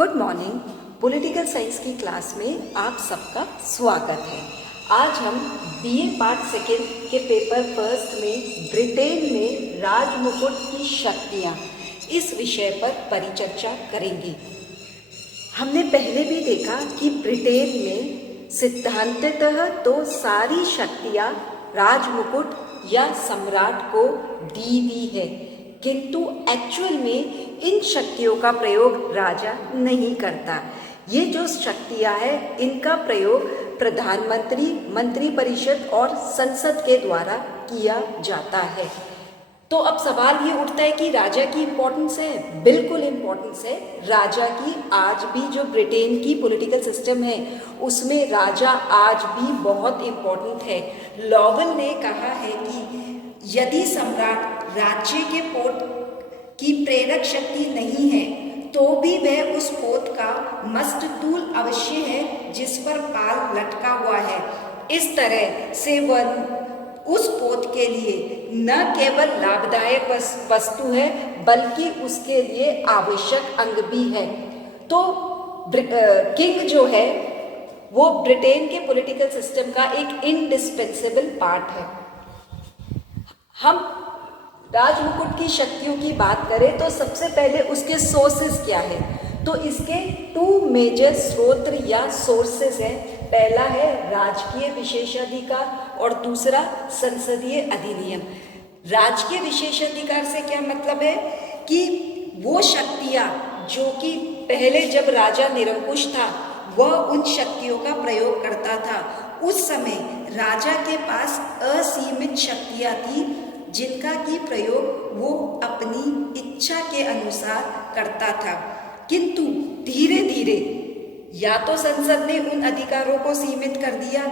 Good morning. Political science की class में आप सबका स्वागत है। आज हम बीए पार्ट सेकेंड के पेपर फर्स्ट में ब्रिटेन में राजमुकुट की शक्तियाँ इस विषय पर परिचर्चा करेंगे। हमने पहले भी देखा कि ब्रिटेन में सिद्धांततः तो सारी शक्तियाँ राजमुकुट या सम्राट को दी हुई है, किंतु एक्चुअल में इन शक्तियों का प्रयोग राजा नहीं करता। ये जो शक्तियाँ हैं इनका प्रयोग प्रधानमंत्री, मंत्रिपरिषद और संसद के द्वारा किया जाता है। तो अब सवाल ये उठता है कि राजा की इम्पोर्टेंस है। बिल्कुल इम्पोर्टेंस है राजा की। आज भी जो ब्रिटेन की पॉलिटिकल सिस्टम है उसमें राजा आज भी बहुत इम्पोर्टेंट है। लॉवेल ने कहा है कि यदि सम्राट राज्य के पोत की प्रेरक शक्ति नहीं है तो भी वह उस पोत का मस्तूल अवश्य है जिस पर पाल लटका हुआ है। इस तरह से वह उस पोत के लिए न केवल लाभदायक वस्तु है बल्कि उसके लिए आवश्यक अंग भी है। तो किंग जो है वो ब्रिटेन के पॉलिटिकल सिस्टम का एक इंडिस्पेंसेबल पार्ट है। हम राजमुकुट की शक्तियों की बात करें तो सबसे पहले उसके सोर्सेस क्या है, तो इसके टू मेजर स्रोत या सोर्सेस हैं। पहला है राजकीय विशेषाधिकार और दूसरा संसदीय अधिनियम। राजकीय विशेषाधिकार से क्या मतलब है कि वो शक्तियाँ जो कि पहले जब राजा निरंकुश था वह उन शक्तियों का प्रयोग करता था। उस समय राजा के पास असीमित शक्तियाँ थी जिनका की प्रयोग वो अपनी इच्छा के अनुसार करता था, किंतु धीरे धीरे या तो संसद ने उन अधिकारों को सीमित कर दिया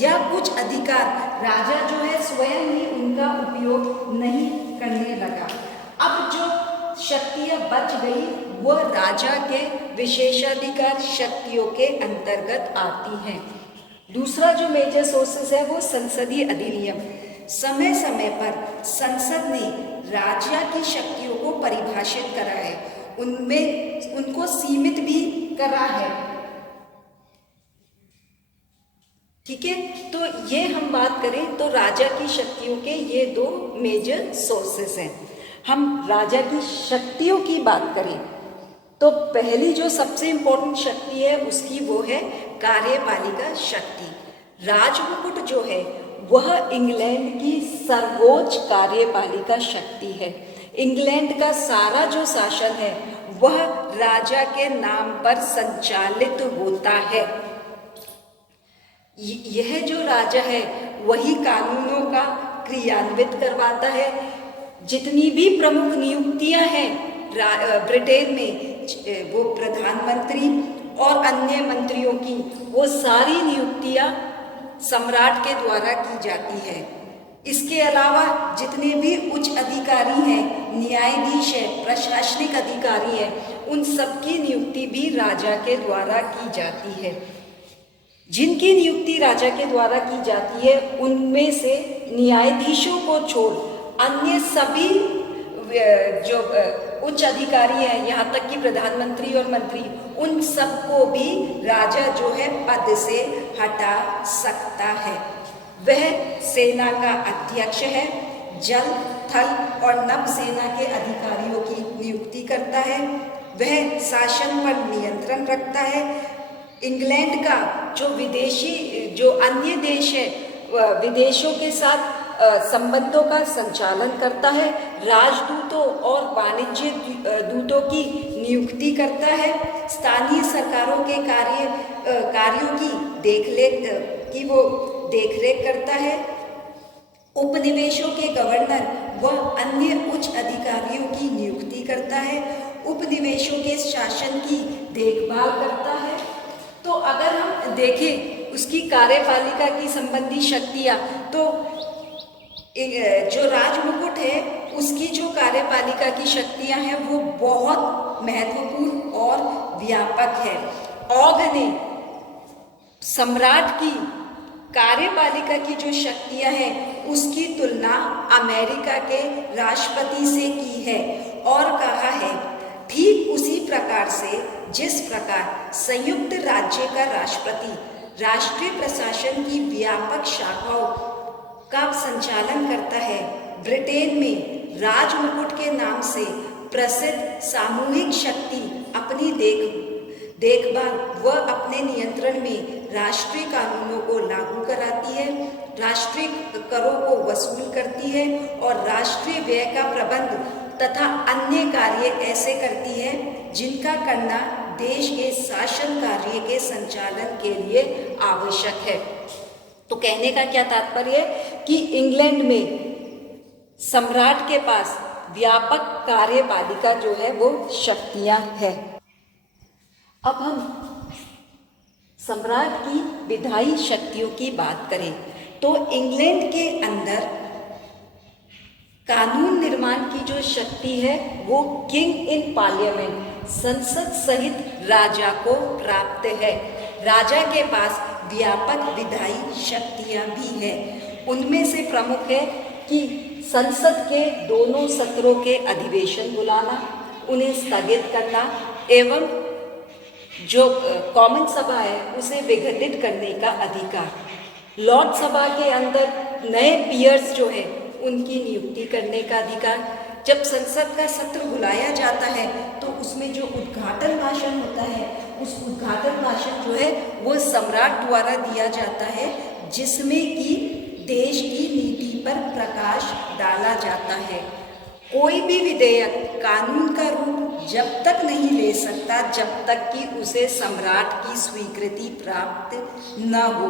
या कुछ अधिकार राजा जो है स्वयं ही उनका उपयोग नहीं करने लगा। अब जो शक्तियाँ बच गई वह राजा के विशेषाधिकार शक्तियों के अंतर्गत आती हैं। दूसरा जो मेजर सोर्सेस है वो संसदीय अधिनियम। समय समय पर संसद ने राज्य की शक्तियों को परिभाषित करा है, उनमें उनको सीमित भी करा है। ठीक है, तो ये हम बात करें तो राजा की शक्तियों के ये दो मेजर सोर्सेस हैं। हम राजा की शक्तियों की बात करें तो पहली जो सबसे इम्पोर्टेंट शक्ति है उसकी वो है कार्यपालिका शक्ति। राजमुकुट जो है वह इंग्लैंड की सर्वोच्च कार्यपालिका शक्ति है। इंग्लैंड का सारा जो शासन है वह राजा के नाम पर संचालित होता है। यह जो राजा है वही कानूनों का क्रियान्वित करवाता है। जितनी भी प्रमुख नियुक्तियां हैं ब्रिटेन में वो प्रधानमंत्री और अन्य मंत्रियों की वो सारी नियुक्तियां सम्राट के द्वारा की जाती है। इसके अलावा जितने भी उच्च अधिकारी हैं, न्यायाधीश है, प्रशासनिक अधिकारी हैं, उन सबकी नियुक्ति भी राजा के द्वारा की जाती है। जिनकी नियुक्ति राजा के द्वारा की जाती है उनमें से न्यायाधीशों को छोड़ अन्य सभी जो उच्च अधिकारी हैं, यहाँ तक कि प्रधानमंत्री और मंत्री, उन सबको भी राजा जो है पद से हटा सकता है। वह सेना का अध्यक्ष है। जल, थल और नभ सेना के अधिकारियों की नियुक्ति करता है। वह शासन पर नियंत्रण रखता है। इंग्लैंड का जो अन्य देश है विदेशों के साथ संबंधों का संचालन करता है। राजदूतों और वाणिज्य दूतों की नियुक्ति करता है। स्थानीय सरकारों के कार्यों की देखरेख करता है। उपनिवेशों के गवर्नर व अन्य उच्च अधिकारियों की नियुक्ति करता है। उपनिवेशों के शासन की देखभाल करता है। तो अगर हम देखें उसकी कार्यपालिका की संबंधी शक्तियाँ तो जो राजमुकुट है उसकी जो कार्यपालिका की शक्तियां हैं वो बहुत महत्वपूर्ण और व्यापक है। ऑग ने सम्राट की कार्यपालिका की जो शक्तियां हैं उसकी तुलना अमेरिका के राष्ट्रपति से की है और कहा है ठीक उसी प्रकार से जिस प्रकार संयुक्त राज्य का राष्ट्रपति राष्ट्रीय प्रशासन की व्यापक शाखाओं का संचालन करता है, ब्रिटेन में राजमुकुट के नाम से प्रसिद्ध सामूहिक शक्ति अपनी देखभाल व अपने नियंत्रण में राष्ट्रीय कानूनों को लागू कराती है, राष्ट्रीय करों को वसूल करती है और राष्ट्रीय व्यय का प्रबंध तथा अन्य कार्य ऐसे करती है जिनका करना देश के शासन कार्य के संचालन के लिए आवश्यक है। तो कहने का क्या तात्पर्य है कि इंग्लैंड में सम्राट के पास व्यापक कार्यपालिका जो है वो शक्तियां हैं। अब हम सम्राट की विधायी शक्तियों की बात करें तो इंग्लैंड के अंदर कानून निर्माण की जो शक्ति है वो किंग इन पार्लियामेंट संसद सहित राजा को प्राप्त है। राजा के पास व्यापक विधायी शक्तियां भी हैं। उनमें से प्रमुख है कि संसद के दोनों सत्रों के अधिवेशन बुलाना, उन्हें स्थगित करना एवं जो कॉमन सभा है उसे विघटित करने का अधिकार। लॉर्ड सभा के अंदर नए पीयर्स जो है उनकी नियुक्ति करने का अधिकार। जब संसद का सत्र बुलाया जाता है तो उसमें जो उद्घाटन भाषण होता है उस उद्घाटन भाषण जो है वो सम्राट द्वारा दिया जाता है, जिसमें कि देश की नीति पर प्रकाश डाला जाता है। कोई भी विधेयक कानून का रूप जब तक नहीं ले सकता जब तक कि उसे सम्राट की स्वीकृति प्राप्त न हो।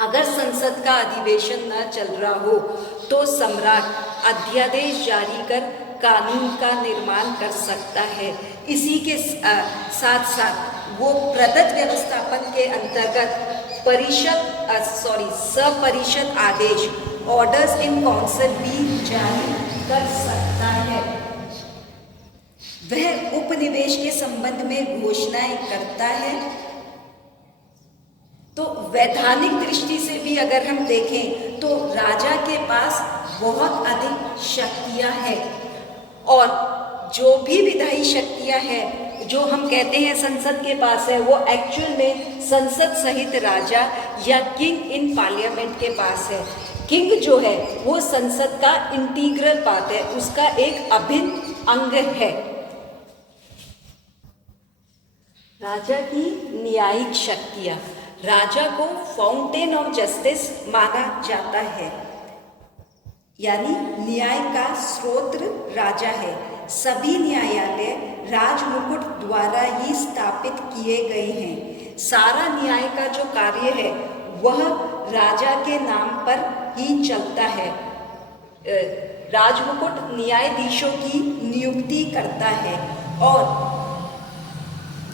अगर संसद का अधिवेशन न चल रहा हो तो सम्राट अध्यादेश जारी कर कानून का निर्माण कर सकता है। इसी के साथ साथ वो प्रदत्त व्यवस्थापन के अंतर्गत सपरिषद आदेश ऑर्डर्स इन काउंसिल भी जारी कर सकता है। वह उपनिवेश के संबंध में घोषणाएं करता है। तो वैधानिक दृष्टि से भी अगर हम देखें तो राजा के पास बहुत अधिक शक्तियां हैं और जो भी विधायी शक्तियां हैं जो हम कहते हैं संसद के पास है वो एक्चुअल में संसद सहित राजा या किंग इन पार्लियामेंट के पास है। किंग जो है वो संसद का इंटीग्रल पार्ट है, उसका एक अभिन्न अंग है। राजा की न्यायिक शक्तियां, राजा को फाउंटेन ऑफ जस्टिस माना जाता है, यानी न्याय का स्रोत राजा है। सभी न्यायालय राजमुकुट द्वारा ही स्थापित किए गए हैं। सारा न्याय का जो कार्य है वह राजा के नाम पर ही चलता है। राजमुकुट न्यायाधीशों की नियुक्ति करता है और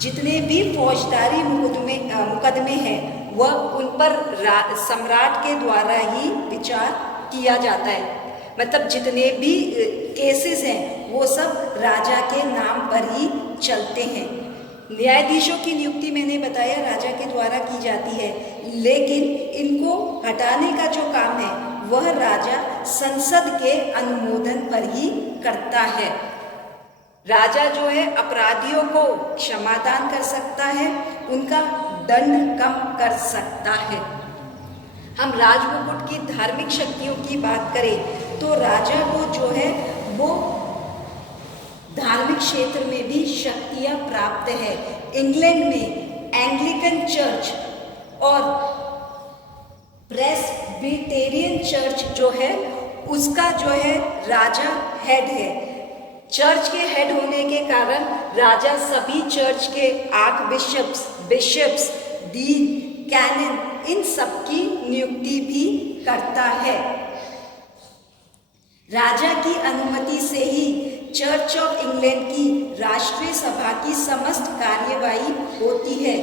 जितने भी फौजदारी मुकदमे हैं वह उन पर सम्राट के द्वारा ही विचार किया जाता है। मतलब जितने भी केसेस हैं वो सब राजा के नाम पर ही चलते हैं। न्यायाधीशों की नियुक्ति मैंने बताया राजा के द्वारा की जाती है, लेकिन इनको हटाने का जो काम है वह राजा संसद के अनुमोदन पर ही करता है। राजा जो है अपराधियों को क्षमादान कर सकता है, उनका दंड कम कर सकता है। हम राजमुकुट की धार्मिक शक्तियों की बात करें तो राजा को जो है वो धार्मिक क्षेत्र में भी शक्तियां प्राप्त है। इंग्लैंड में एंग्लिकन चर्च और प्रेस्बिटेरियन चर्च जो है उसका जो है राजा हेड है। चर्च के हेड होने के कारण राजा सभी चर्च के आर्क बिशप्स, डीन, कैनन इन सब की नियुक्ति भी करता है। राजा की अनुमति से ही चर्च ऑफ इंग्लैंड की राष्ट्रीय सभा की समस्त कार्यवाही होती है।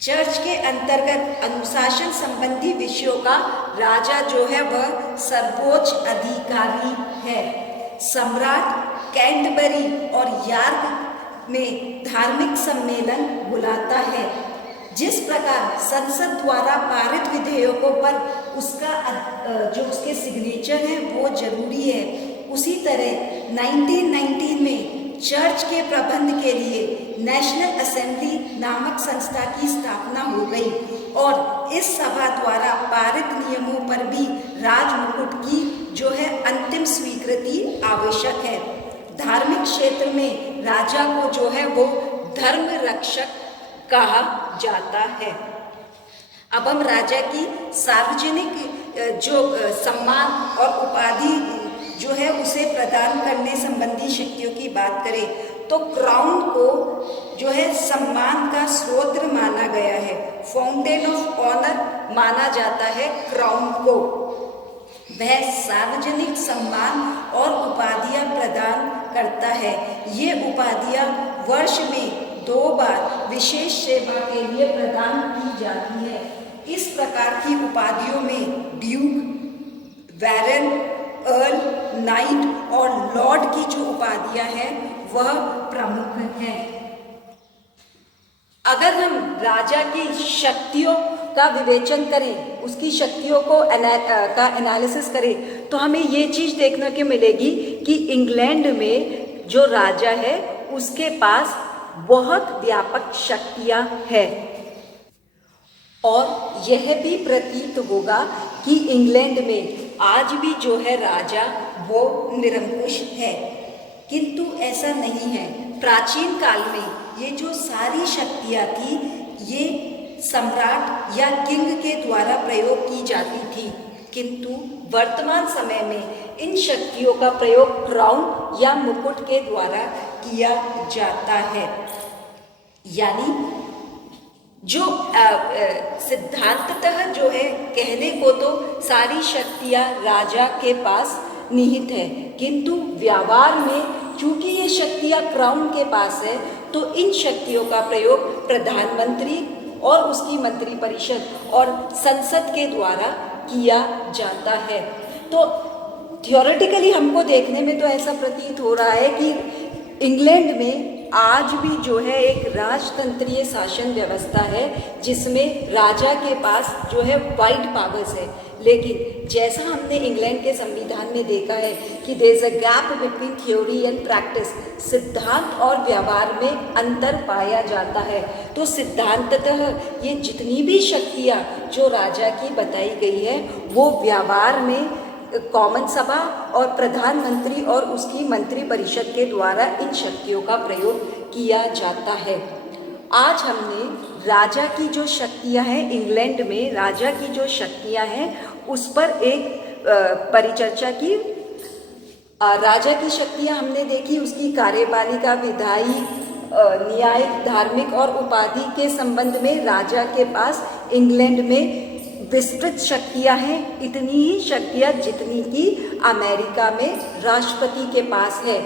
चर्च के अंतर्गत अनुशासन संबंधी विषयों का राजा जो है वह सर्वोच्च अधिकारी है। सम्राट कैंटरबरी और यॉर्क में धार्मिक सम्मेलन बुलाता है। जिस प्रकार संसद द्वारा पारित विधेयकों पर जो उसके सिग्नेचर है वो जरूरी है, उसी तरह 1919 में चर्च के प्रबंध के लिए नेशनल असेंबली नामक संस्था की स्थापना हो गई और इस सभा द्वारा पारित नियमों पर भी राजमुकुट की जो है अंतिम स्वीकृति आवश्यक है। धार्मिक क्षेत्र में राजा को जो है वो धर्म रक्षक कहा जाता है। अब हम राजा की सार्वजनिक जो सम्मान और उपाधि जो है उसे प्रदान करने संबंधी शक्तियों की बात करें तो क्राउन को जो है सम्मान का स्रोत माना गया है, फाउंटेन ऑफ ऑनर माना जाता है क्राउन को। वह सार्वजनिक सम्मान और उपाधियां प्रदान करता है। ये उपाधियां वर्ष में 2 बार विशेष सेवा के लिए प्रदान की जाती है। इस प्रकार की उपाधियों में ड्यूक, बैरन, अर्ल, नाइट और लॉर्ड की जो उपाधियां हैं वह प्रमुख हैं। अगर हम राजा की शक्तियों का विवेचन करें, उसकी शक्तियों को का एनालिसिस करें तो हमें ये चीज़ देखने को मिलेगी कि इंग्लैंड में जो राजा है उसके पास बहुत व्यापक शक्तियां हैं और यह भी प्रतीत होगा कि इंग्लैंड में आज भी जो है राजा वो निरंकुश है, किंतु ऐसा नहीं है। प्राचीन काल में ये जो सारी शक्तियाँ थी ये सम्राट या किंग के द्वारा प्रयोग की जाती थी, किंतु वर्तमान समय में इन शक्तियों का प्रयोग क्राउन या मुकुट के द्वारा किया जाता है। यानी जो सिद्धांततः जो है कहने को तो सारी शक्तियां राजा के पास निहित है, किंतु व्यवहार में चूंकि ये शक्तियां क्राउन के पास है तो इन शक्तियों का प्रयोग प्रधानमंत्री और उसकी मंत्रिपरिषद और संसद के द्वारा किया जाता है। तो थियोरेटिकली हमको देखने में तो ऐसा प्रतीत हो रहा है कि इंग्लैंड में आज भी जो है एक राजतंत्रीय शासन व्यवस्था है जिसमें राजा के पास जो है वाइड पावर्स है। लेकिन जैसा हमने इंग्लैंड के संविधान में देखा है कि there is a gap between theory and practice, सिद्धांत और व्यवहार में अंतर पाया जाता है। तो सिद्धांततः ये जितनी भी शक्तियाँ जो राजा की बताई गई है वो व्यवहार में कॉमन सभा और प्रधानमंत्री और उसकी मंत्रिपरिषद के द्वारा इन शक्तियों का प्रयोग किया जाता है। आज हमने राजा की जो शक्तियां हैं, इंग्लैंड में राजा की जो शक्तियां हैं उस पर एक परिचर्चा की। राजा की शक्तियां हमने देखी, उसकी कार्यपालिका, विधायी, न्यायिक, धार्मिक और उपाधि के संबंध में राजा के पास इंग्लैंड में विस्तृत शक्तियां हैं, इतनी ही शक्तियां जितनी कि अमेरिका में राष्ट्रपति के पास है,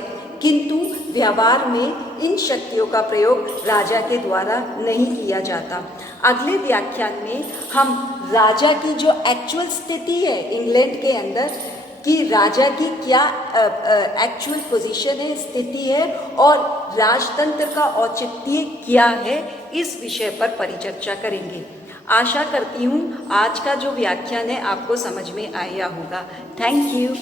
किंतु व्यवहार में इन शक्तियों का प्रयोग राजा के द्वारा नहीं किया जाता। अगले व्याख्यान में हम राजा की जो एक्चुअल स्थिति है इंग्लैंड के अंदर कि राजा की क्या एक्चुअल पोजीशन है, स्थिति है और राजतंत्र का औचित्य क्या है, इस विषय पर परिचर्चा करेंगे। आशा करती हूँ आज का जो व्याख्यान है आपको समझ में आया होगा। Thank you.